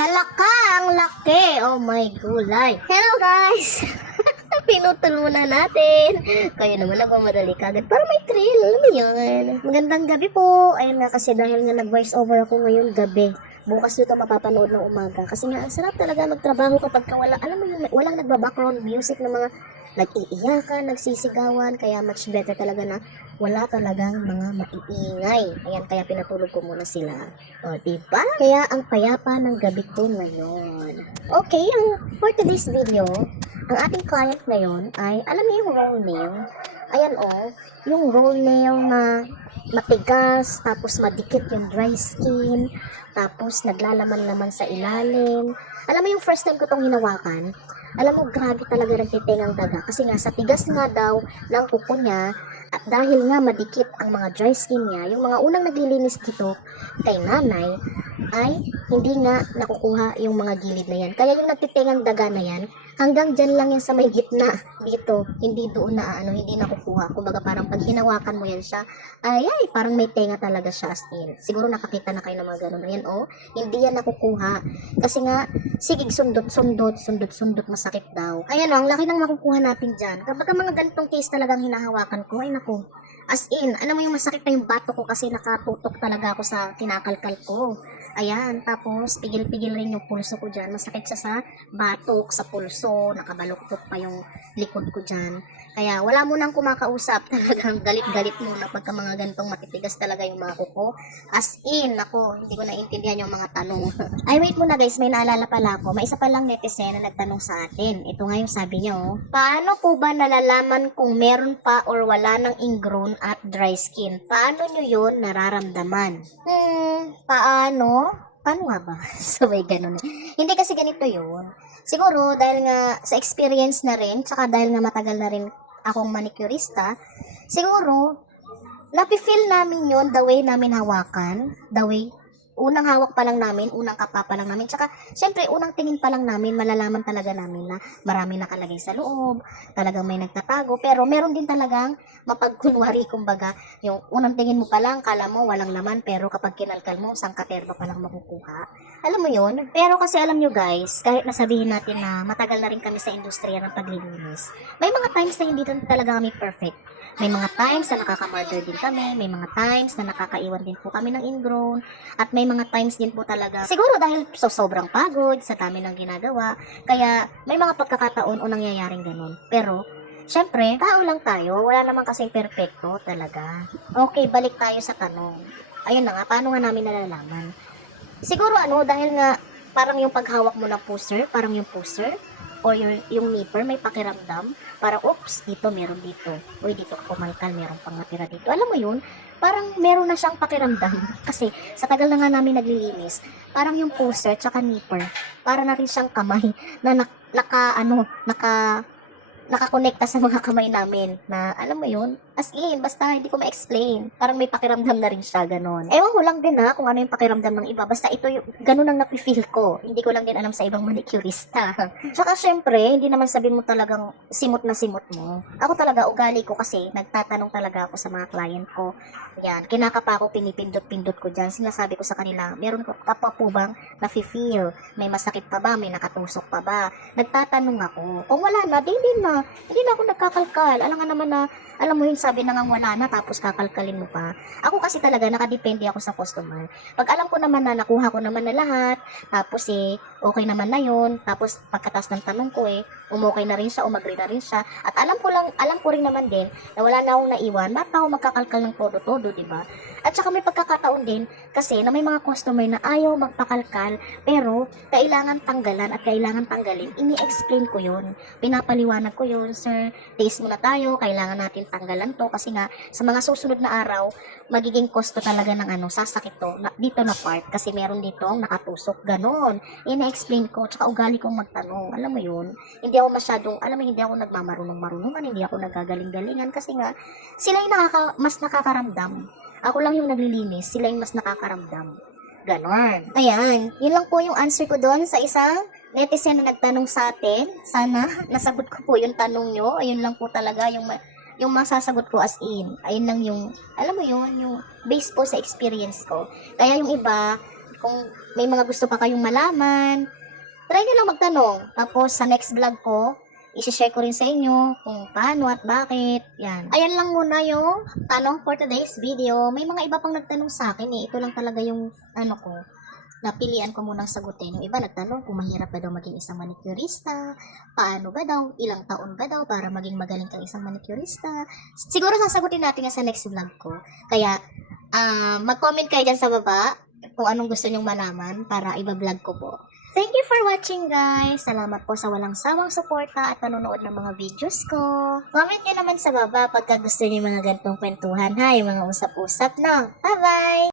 Hala ka, ang laki. Oh my gulay. Hello guys. Pinutol muna natin. Kaya naman nagmamadali kagad para may thrill. Alam mo yun. Magandang gabi po. Ayun nga kasi dahil nga nag-voice over ako ngayon gabi. Bukas nyo ito mapapanood ng umaga. Kasi nga, ang sarap talaga magtrabaho kapag wala, alam mo yung walang nagba-background music ng mga nag-iiyakan, nagsisigawan. Kaya much better talaga na wala talagang mga maiingay. Ayan, kaya pinatulog ko muna sila. O, diba? Kaya ang payapa ng gabi ko ngayon. Okay, for today's video, ang ating client ngayon ay, alam niyo yung roll nail? Ayan yung roll nail na matigas, tapos madikit yung dry skin, tapos naglalaman-laman sa ilalim. Alam mo yung first time ko tong hinawakan, alam mo grabe talaga nagtitingang daga. Kasi nga sa tigas nga daw ng kuko niya, at dahil nga madikit ang mga dry skin niya, yung mga unang naglilinis dito kay nanay, ay hindi nga nakukuha yung mga gilid na yan. Kaya yung nagtitingang daga na yan, hanggang dyan lang yan sa may gitna dito, hindi doon na hindi nakukuha. Kumbaga parang pag hinawakan mo yan siya, ay parang may tenga talaga siya as in. Siguro nakakita na kayo ng mga ganun. Ayan hindi yan nakukuha. Kasi nga, sigig sundot, masakit daw. Ayan ang laki ng makukuha natin dyan. Kapag mga ganitong case talagang hinahawakan ko, ay naku, as in, alam mo yung masakit na yung bato ko kasi nakatutok talaga ako sa kinakalkal ko. Ayan, tapos pigil-pigil rin yung pulso ko dyan. Masakit siya sa batok, sa pulso, nakabaluktot pa yung likod ko dyan. Kaya wala mo nang kumakausap, talagang galit-galit mo na pagka mga gantong matitigas talaga yung mga kuko. As in, ako, hindi ko naintindihan yung mga tanong. Ay, wait muna guys, may naalala pala ako. May isa palang netizen na nagtanong sa atin. Ito nga yung sabi niya, paano po ba nalalaman kung meron pa or wala ng ingrown at dry skin? Paano nyo yun nararamdaman? Paano? Paano nga ba? So, may ganun. Hindi kasi ganito yun. Siguro, dahil nga sa experience na rin, tsaka dahil nga matagal na rin akong manicurista, siguro, napifeel namin yun the way namin hawakan, the way unang hawak pa lang namin, unang kapa pa lang namin, tsaka syempre unang tingin pa lang namin, malalaman talaga namin na marami nakalagay sa loob, talagang may nagtatago, pero meron din talagang mapagkunwari, kumbaga, yung unang tingin mo pa lang, kala mo walang laman, pero kapag kinalkal mo, sangkaterba pa lang makukuha. Alam mo yun? Pero kasi alam nyo guys, kahit nasabihin natin na matagal na rin kami sa industriya ng paglilinis, may mga times na hindi talaga kami perfect. May mga times na nakaka-murder din kami, may mga times na nakakaiwan din po kami ng ingrown, at may mga times din po talaga, siguro dahil sobrang pagod sa dami ng ginagawa, kaya may mga pagkakataon o nangyayaring ganun. Pero, syempre, tao lang tayo, wala naman kasing perfecto talaga. Okay, balik tayo sa tanong. Ayun na nga, paano nga namin nalalaman? Siguro dahil nga, parang yung paghawak mo ng pusher, parang yung pusher, o yung nipper may pakiramdam, parang oops, dito meron dito, uy dito ako kumalkal, meron pang natira dito, alam mo yun, parang meron na siyang pakiramdam, kasi sa tagal na nga namin naglilinis, parang yung pusher tsaka nipper, para na rin siyang kamay, na nakakonekta sa mga kamay namin, na alam mo yun, as in, basta hindi ko ma-explain, parang may pakiramdam na rin siya, ganon. Ewan ko lang din kung ano yung pakiramdam ng iba, basta ito yung, ganon ang napifeel ko, hindi ko lang din alam sa ibang manicurista. Tsaka syempre, hindi naman sabihin mo talagang simot na simot mo. Ako talaga, ugali ko kasi, nagtatanong talaga ako sa mga client ko, yan, kinakapa ko, pinipindot-pindot ko dyan, sinasabi ko sa kanila, meron ka pa po bang nafe-feel, may masakit pa ba, may nakatusok pa ba, nagtatanong ako, kung wala na, hindi na ako nagkakalkal. Alam nga naman na, alam mo yun, sabi na nga wala na, tapos kakalkalin mo pa. Ako kasi talaga, nakadepende ako sa customer. Pag alam ko naman na nakuha ko naman na lahat, tapos okay naman na yun, tapos pagkatas ng tanong ko umokay na rin siya, umagri na rin siya, at alam ko rin naman din, na wala na akong naiwan, bakit ako magkakalkal ng todo-todo, diba? At saka may pagkakataon din, kasi na may mga customer na ayaw magpakalkal, pero kailangan tanggalan at kailangan tanggalin, ini-explain ko yun. Pinapaliwanag ko yun, sir, taste muna tayo, kailangan natin tanggalan to, kasi nga, sa mga susunod na araw, magiging kosto talaga ng sasakit to, dito na part, kasi meron dito nakatusok, ganon. Ini-explain ko, tsaka ugali kong magtanong, alam mo yun, hindi ako masyadong, hindi ako nagmamarunong-marunungan, hindi ako nagagaling-galingan, kasi nga, sila yung mas nakakaramdam. Ako lang yung naglilinis, sila yung mas nakakaramdam. Ganon. Ayan, yun lang po yung answer ko doon sa isang netizen na nagtanong sa atin. Sana nasagot ko po yung tanong nyo. Ayun lang po talaga yung masasagot ko as in. Ayun lang yung, alam mo yun, yung base po sa experience ko. Kaya yung iba, Kung may mga gusto pa kayong malaman, try nyo lang magtanong. Tapos sa next vlog ko, i-share ko rin sa inyo kung paano at bakit. Yan. Ayan lang muna yung tanong for today's video. May mga iba pang nagtanong sa akin eh. Ito lang talaga yung ko. Napilian ko munang sagutin. Yung iba nagtanong kung mahirap ba daw maging isang manicurista, paano ba daw, ilang taon ba daw para maging magaling kang isang manicurista. Siguro sasagutin natin yan sa next vlog ko. Kaya, mag-comment kayo dyan sa baba kung anong gusto nyong malaman para iba-vlog ko po. Thank you for watching, guys. Salamat po sa walang sawang suporta at panonood ng mga videos ko. Comment nyo naman sa baba pagka gusto nyo yung mga ganitong kwentuhan, ha? Yung mga usap-usap, no? Bye-bye!